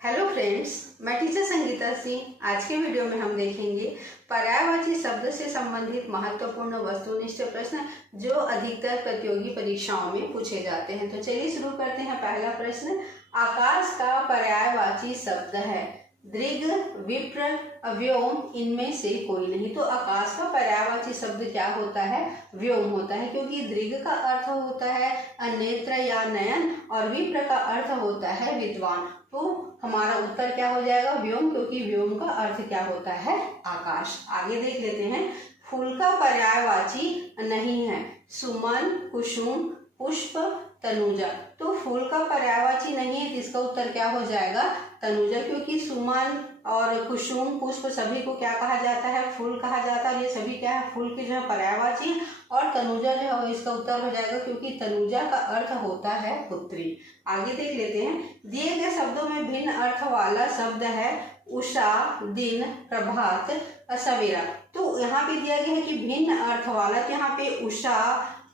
Hello friends, मैं teacher Sangeeta Singh. आज के वीडियो में हम देखेंगे पर्यायवाची शब्द से संबंधित महत्वपूर्ण वस्तुनिष्ठ प्रश्न जो अधिकतर प्रतियोगी परीक्षाओं में पूछे जाते हैं। तो चलिए शुरू करते हैं। पहला प्रश्न, आकाश का पर्यायवाची शब्द है दृग, विप्र, व्योम, इनमें से कोई नहीं। तो आकाश का पर्यायवाची शब्द क्या होता है? व्योम होता है, क्योंकि दृग का अर्थ होता है नेत्र या नयन और विप्र का अर्थ होता है विद्वान। तो हमारा उत्तर क्या हो जाएगा? व्योम, क्योंकि व्योम का अर्थ क्या होता है? आकाश। आगे देख लेते हैं। फूल का पर्यायवाची नहीं है सुमन, कुसुम, पुष्प, तनुजा। तो फूल का पर्यायवाची नहीं है, इसका उत्तर क्या हो जाएगा? तनुजा, क्योंकि सुमन और कुसुम, पुष्प सभी को क्या कहा जाता है? फूल कहा जाता है। ये सभी क्या है? फूल के जो है पर्यायवाची। और तनुजा जो है इसका उत्तर हो जाएगा, क्योंकि तनुजा का अर्थ होता है पुत्री। आगे देख लेते हैं। दिए गए शब्दों में भिन्न अर्थ वाला शब्द है उषा, दिन, प्रभात, सवेरा। तो यहाँ पे दिया गया है कि भिन्न अर्थ वाला। तो यहाँ पे उषा,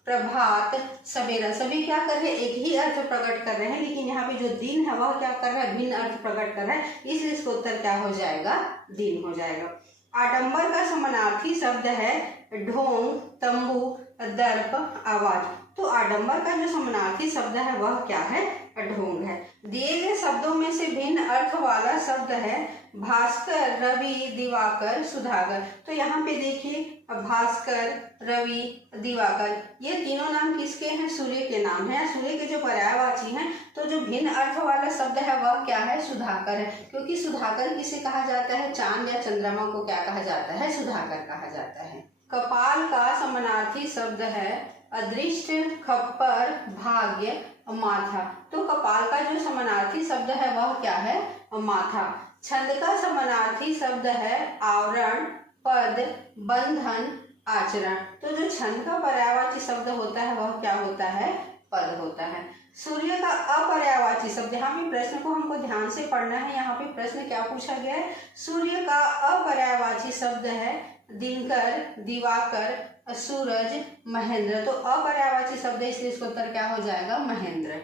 प्रभात, सवेरा सभी क्या कर रहे हैं? एक ही अर्थ प्रकट कर रहे हैं, लेकिन यहाँ पे जो दिन है वह क्या कर रहा है? भिन्न अर्थ प्रकट कर रहा है, इसलिए इसका उत्तर क्या हो जाएगा? दिन हो जाएगा। आडंबर का समानार्थी शब्द है ढोंग, तंबू, दर्प, आवाज। तो आडंबर का जो समानार्थी शब्द है वह क्या है? ढोंग है। दिए गए शब्दों में से भिन्न अर्थ वाला शब्द है भास्कर, रवि, दिवाकर, सुधाकर। तो यहाँ पे देखिए, भास्कर, रवि, दिवाकर ये तीनों नाम किसके हैं? सूर्य के नाम है। सूर्य के जो पर्यायवाची हैं। तो जो भिन्न अर्थ वाला शब्द है वह क्या है? सुधाकर है, क्योंकि सुधाकर किसे कहा जाता है? चांद या चंद्रमा को क्या कहा जाता है? सुधाकर कहा जाता है। कपाल का समानार्थी शब्द है अदृष्ट, खप्पर, भाग्य, माथा। तो कपाल का जो समानार्थी शब्द है वह क्या है? माथा। छंद का समानार्थी शब्द है आवरण, पद, बंधन, आचरण। तो जो छंद का पर्यायवाची शब्द होता है वह क्या होता है? पद होता है। सूर्य का अपर्यायवाची शब्द, यहाँ पे प्रश्न को हमको ध्यान से पढ़ना है। यहाँ पे प्रश्न क्या पूछा गया है? सूर्य का अपर्यायवाची शब्द है दिनकर, दिवाकर, सूरज, महेंद्र। तो अपर्यायवाची शब्द है, इसलिए इसका उत्तर क्या हो जाएगा? महेंद्र।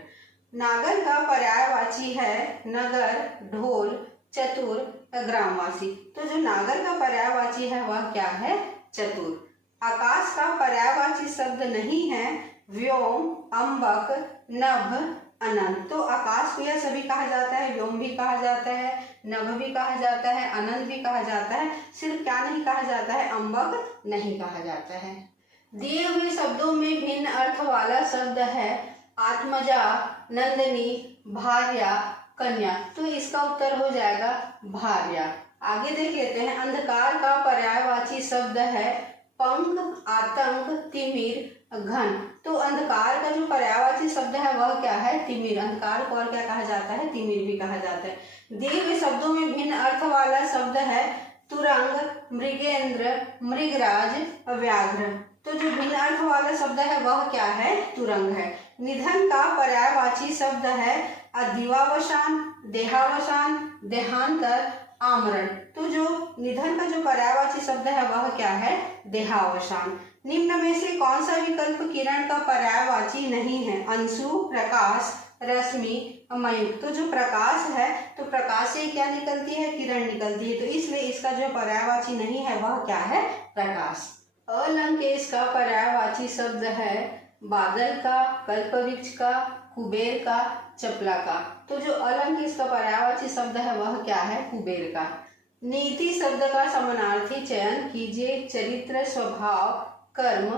नागर का पर्यायवाची है नगर, ढोल, चतुर, ग्रामवासी। तो जो नागर का पर्यायवाची है वह क्या है? चतुर। आकाश का पर्यायवाची शब्द नहीं है व्योम, अंबक, नभ, अनंत। तो आकाश को यह सभी कहा जाता है, व्योम भी कहा जाता है, नभ भी कहा जाता है, अनंत भी कहा जाता है। सिर्फ क्या नहीं कहा जाता है? अंबक नहीं कहा जाता है। दिए हुए शब्दों में भिन्न अर्थ वाला शब्द है आत्मजा, नंदिनी, भार्या, कन्या। तो इसका उत्तर हो जाएगा भार्या। आगे देख लेते हैं। अंधकार का पर्यायवाची शब्द है पंख, आतंक, तिमिर, घन। तो अंधकार का जो पर्यायवाची शब्द है वह क्या है? तिमिर। अंधकार को और क्या कहा जाता है? तिमिर भी कहा जाता है। दिए हुए शब्दों में भिन्न अर्थ वाला शब्द है तुरंग, मृगेंद्र, मृगराज, व्याघ्र। तो जो भिन्न अर्थ वाला शब्द है वह क्या है? तुरंग है। निधन का पर्यायवाची शब्द है दिवावसान, देहावसान, देहांतर, आमरण। तो जो निधन का जो पर्यायवाची शब्द है वह क्या है? देहावसान। निम्न में से कौन सा विकल्प किरण का पर्यायवाची नहीं है? अंशु, प्रकाश, रश्मि, मयूख। तो जो प्रकाश है, तो प्रकाश से क्या निकलती है? किरण निकलती है। तो इसलिए इसका जो पर्यायवाची नहीं है वह क्या है? प्रकाश। अलंकेश का पर्यायवाची शब्द है बादल का, कल्पवृक्ष का, कुबेर का, चपला का। तो जो अलंकेश का पर्यायवाची शब्द है वह क्या है? कुबेर का। नीति शब्द का समानार्थी चयन कीजिए। चरित्र, स्वभाव, कर्म,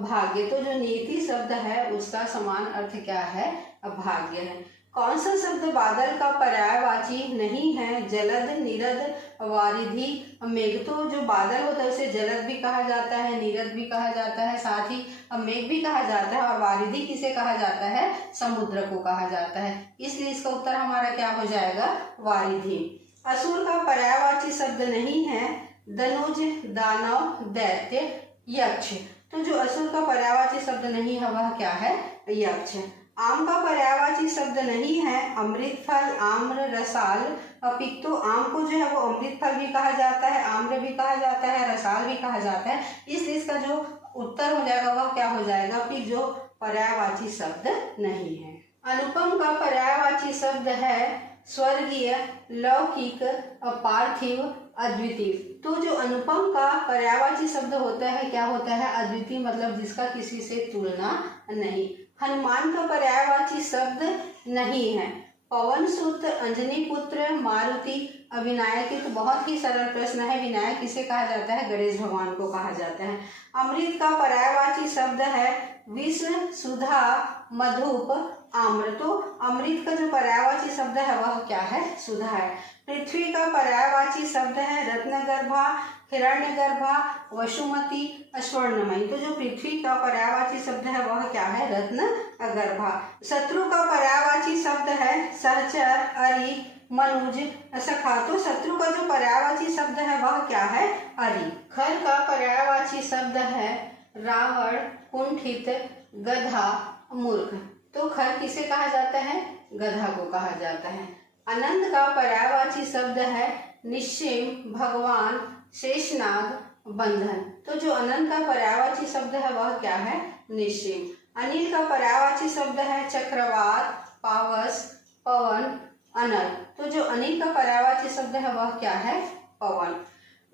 भाग्य। तो जो नीति शब्द है उसका समान अर्थ क्या है? भाग्य है। कौन सा शब्द बादल का पर्यायवाची नहीं है? जलद, निरद, वारिधि, मेघ। तो जो बादल होता है उसे जलद भी कहा जाता है, निरद भी कहा जाता है, साथ ही मेघ भी कहा जाता है। और वारिधि किसे कहा जाता है? समुद्र को कहा जाता है। इसलिए इसका उत्तर हमारा क्या हो जाएगा? वारिधि। असुर का पर्यायवाची शब्द नहीं है दनुज, दानव, दैत्य, यक्ष। तो जो असुर का पर्यायवाची शब्द नहीं है वह क्या है? यक्ष। आम का पर्यायवाची शब्द नहीं है अमृत फल, आम्र, रसाल, अपितु। आम को जो है वो अमृत फल भी कहा जाता है, आम्र भी कहा जाता है, रसाल भी कहा जाता है। इसलिए इसका जो उत्तर हो जाएगा वह क्या हो जाएगा? फिर जो पर्यायवाची शब्द नहीं है। अनुपम का पर्यायवाची शब्द है स्वर्गीय, लौकिक, अपार्थिव, अद्वितीय। तो जो अनुपम का पर्यायवाची शब्द होता है क्या होता है? अद्वितीय, मतलब जिसका किसी से तुलना नहीं। हनुमान का पर्यायवाची शब्द नहीं है। पवन सुत, अंजनी पुत्र, मारुति, विनायक। तो बहुत ही सरल प्रश्न है। विनायक किसे कहा जाता है? गणेश भगवान को कहा जाता है। अमृत का पर्यायवाची शब्द है विष, सुधा, मधुप, आम्र। तो अमृत का जो पर्यायवाची शब्द है वह क्या है? सुधा है। पृथ्वी का पर्यायवाची शब्द है रत्नगर्भा, हिरण्यगर्भा, वसुमती, स्वर्णमयी। तो जो पृथ्वी का पर्यायवाची शब्द है वह क्या है? रत्नगर्भा। शत्रु का पर्यायवाची शब्द है सहचर, अरि, मनुज, सखा। तो शत्रु का जो पर्यायवाची शब्द है वह क्या है? अरि। खर का पर्यायवाची शब्द है रावण, कुंठित, गधा, मूर्ख। तो खर किसे कहा जाता है? गधा को कहा जाता है। अनंत का पर्यायवाची शब्द है निश्चिम, भगवान, शेषनाग, बंधन। तो जो अनंत का पर्यायवाची शब्द है वह क्या है? निश्चिम। अनिल का पर्यायवाची शब्द है चक्रवात, पावस, पवन, अनल। तो जो अनिल का पर्यायवाची शब्द है वह क्या है? पवन।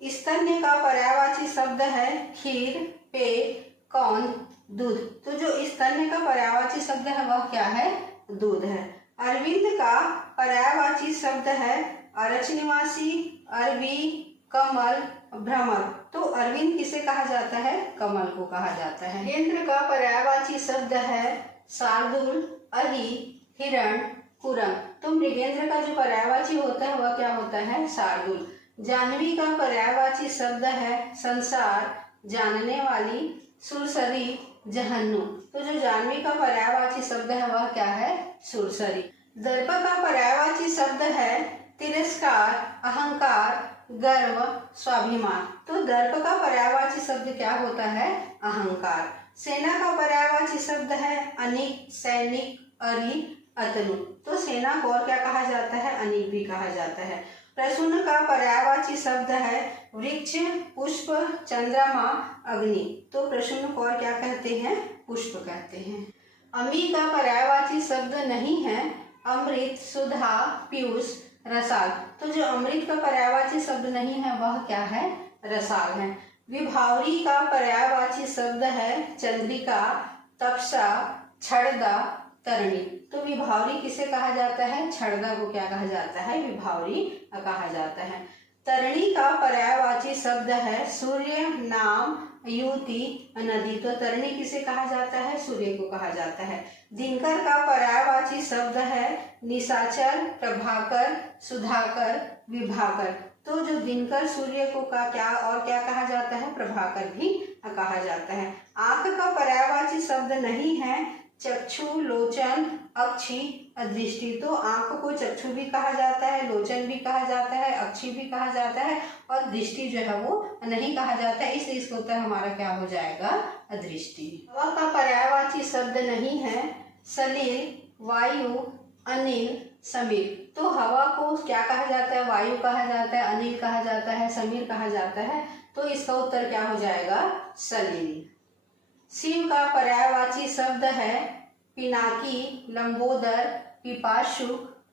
स्तन्य का पर्यायवाची शब्द है खीर, पेय, कौन, दूध। तो जो स्तन्य का पर्यायवाची शब्द है वह क्या है? दूध है। अरविंद का पर्यायवाची शब्द है अरच निवासी, अरबी, कमल, भ्रमर। तो अरविंद किसे कहा जाता है? कमल को कहा जाता है। केंद्र का पर्यायवाची शब्द है शार्दुल, अहि, हिरण, कुरम। तो मृगेंद्र का जो पर्यायवाची होता है वह क्या होता है? शार्दुल। जाह्नवी का पर्यायवाची शब्द है संसार, जानने वाली, सुरसरी, जहन्नुम। तो जो जाह्नवी का पर्यायवाची शब्द है वह क्या है? सुरसरी। दर्प का पर्यायवाची शब्द है तिरस्कार, अहंकार, गर्व, स्वाभिमान। तो दर्प का पर्यायवाची शब्द क्या होता है? अहंकार। सेना का पर्यायवाची शब्द है अनिक, सैनिक, अरि, अतनु। तो सेना को और क्या कहा जाता है? अनिक भी कहा जाता है। प्रसून का पर्यायवाची शब्द है वृक्ष, पुष्प, चंद्रमा, अग्नि। तो प्रसून को और क्या कहते हैं? पुष्प कहते हैं। अमी का पर्यायवाची शब्द नहीं है अमृत, सुधा, पीयूष, रसाल। तो जो अमृत का पर्यायवाची शब्द नहीं है वह क्या है? रसाल है। विभावरी का पर्यायवाची शब्द है चंद्रिका, तपसा, छड़दा, तरणी। तो विभावरी किसे कहा जाता है? छड़दा को क्या कहा जाता है? विभावरी कहा जाता है। तरणी का पर्यायवाची शब्द है सूर्य, नाम, युति, नदी। तो तरणी किसे कहा जाता है? सूर्य को कहा जाता है। दिनकर का पर्यायवाची शब्द है निशाचर, प्रभाकर, सुधाकर, विभाकर। तो जो दिनकर सूर्य को का क्या और क्या कहा जाता है? प्रभाकर भी कहा जाता है। आंख का पर्यायवाची शब्द नहीं है चक्षु, लोचन, अक्षी, दृष्टि। तो आंख को चक्षु भी कहा जाता है, लोचन भी कहा जाता है, अक्षी भी कहा जाता है और दृष्टि जो है वो नहीं कहा जाता है। इसलिए इसका उत्तर हमारा क्या हो जाएगा? दृष्टि। हवा का पर्यायवाची शब्द नहीं है सलिल, वायु, अनिल, समीर। तो हवा को क्या कहा जाता है? वायु कहा जाता है, अनिल कहा जाता है, समीर कहा जाता है। तो इसका उत्तर क्या हो जाएगा? सलिल। शिव का पर्यायवाची शब्द है पिनाकी, लंबोदर, पिपाशु,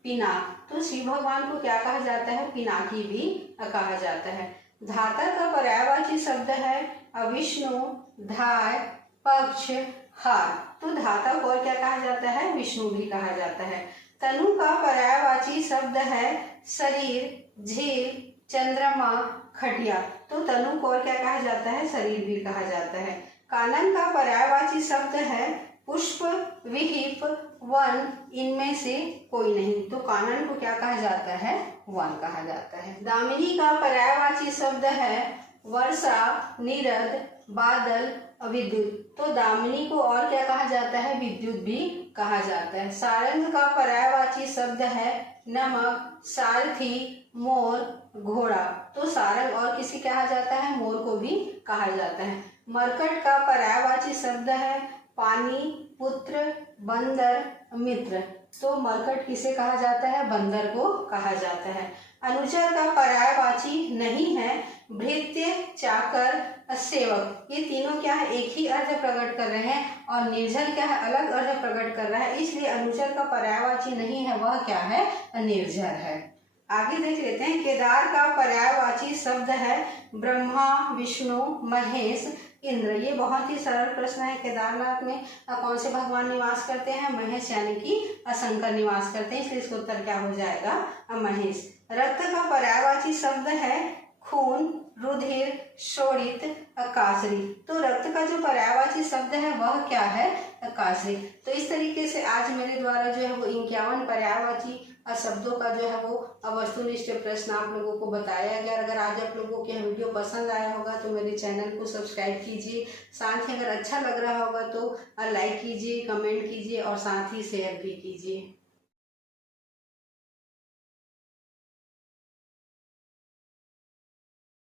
पिनाक। तो शिव भगवान को क्या कहा जाता है? पिनाकी भी कहा जाता है। धातर का पर्यायवाची शब्द है विष्णु, धाय, पक्ष, हार। तो धाता को और क्या कहा जाता है? विष्णु भी कहा जाता है। तनु का पर्यायवाची शब्द है शरीर, झील, चंद्रमा, खटिया। तो तनु को और क्या कहा जाता है? शरीर भी कहा जाता है। कानन का पर्यायवाची शब्द है पुष्प, विहिप, वन, इनमें से कोई नहीं। तो कानन को क्या कहा जाता है? वन कहा जाता है। दामिनी का पर्यायवाची शब्द है वर्षा, नीरद, बादल, विद्युत। तो दामिनी को और क्या कहा जाता है? विद्युत भी कहा जाता है। सारंग का पर्यायवाची शब्द है नमक, सारथी, मोर, घोड़ा। तो सारंग और किसी कहा जाता है? मोर को भी कहा जाता है। मरकट का पर्यायवाची शब्द है पानी, पुत्र, बंदर, मित्र। तो मरकट किसे कहा जाता है? बंदर को कहा जाता है। अनुचर का पर्यायवाची नहीं है भृत्य, चाकर, सेवक, ये तीनों क्या है, एक ही अर्थ प्रकट कर रहे हैं, और निर्जर क्या है, अलग अर्थ प्रकट कर रहा है, इसलिए अनुचर का पर्यायवाची नहीं है, वह क्या है, निर्जर है। आगे देख लेते हैं, केदार का पर्यायवाची शब्द है ब्रह्मा, विष्णु, महेश, इंद्र। ये बहुत ही सरल प्रश्न है। केदारनाथ में कौन से भगवान निवास करते हैं, महेश यानी कि शंकर निवास करते हैं, इसलिए इसका उत्तर क्या हो जाएगा, महेश। रक्त का पर्यायवाची शब्द है खून, रुधिर, शोणित, कासरी। तो रक्त का जो पर्यायवाची शब्द है वह क्या है, कासरी। तो इस तरीके से आज मेरे द्वारा जो है वो 51 पर्यायवाची शब्दों का जो है वो वस्तुनिष्ठ प्रश्न आप लोगों को बताया गया। अगर आज आप लोगों को यह वीडियो पसंद आया होगा तो मेरे चैनल को सब्सक्राइब कीजिए, साथ ही अगर अच्छा लग रहा होगा तो लाइक कीजिए, कमेंट कीजिए और साथ ही शेयर भी कीजिए।